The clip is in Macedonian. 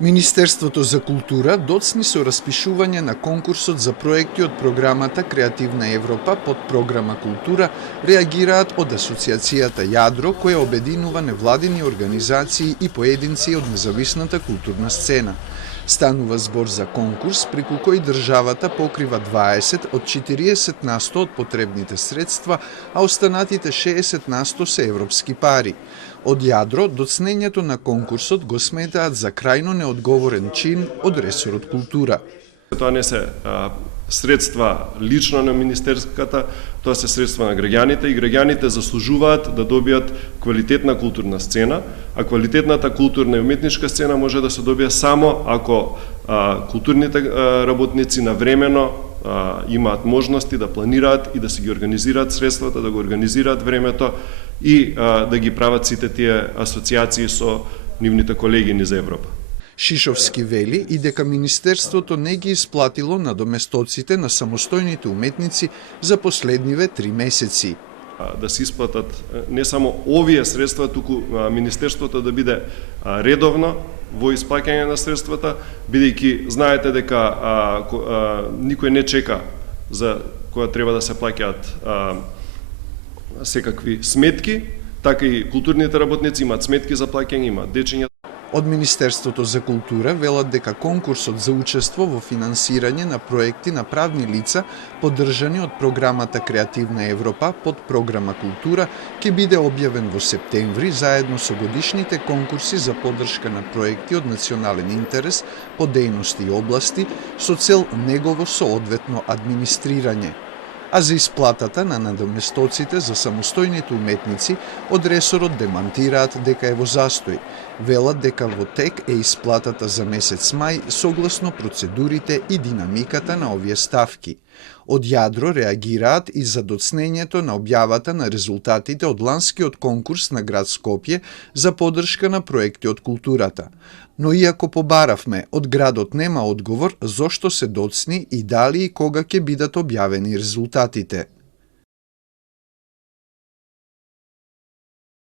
Министерството за култура доцни со распишување на конкурсот за проекти од програмата Креативна Европа под програма Култура реагираат од Асоциацијата Јадро, која обединува невладини организации и поединци од независната културна сцена. Станува збор за конкурс преку кој државата покрива 20 од 40% од потребните средства, а останатите 60% се европски пари. Од Јадро, доцнењето на конкурсот го сметаат за крајно неодговорен чин од ресорот култура. Тоа не се средства лично на Министерската, тоа се средства на граѓаните и граѓаните заслужуваат да добијат квалитетна културна сцена, а квалитетната културна и уметничка сцена може да се добие само ако културните работници навремено имаат можности да планираат и да си ги организираат средствата, да го организираат времето и да ги прават сите тие асоциации со нивните колеги низ Европа. Шишовски вели и дека Министерството не ги исплатило надоместоците на самостојните уметници за последниве 3 месеци. Да се исплатат не само овие средства, туку Министерството да биде редовно во исплаќање на средствата, бидејќи знаете дека никој не чека за кога треба да се плаќаат секакви сметки, така и културните работници имаат сметки за плаќање, имаат дечења. Од Министерството за култура велат дека конкурсот за учество во финансирање на проекти на правни лица поддржани од програмата Креативна Европа под програма Култура ќе биде објавен во септември заедно со годишните конкурси за поддршка на проекти од национален интерес по дејности и области со цел негово соодветно администрирање. А за исплатата на надоместоците за самостојните уметници од ресорот демантираат дека е во застој. Велат дека во тек е исплатата за месец мај согласно процедурите и динамиката на овие ставки. Од Јадро реагираат и за доцнењето на објавата на резултатите од ланскиот конкурс на град Скопје за поддршка на проекти од културата. Но иако побаравме, од градот нема одговор зошто се доцни и дали и кога ќе бидат објавени резултатите.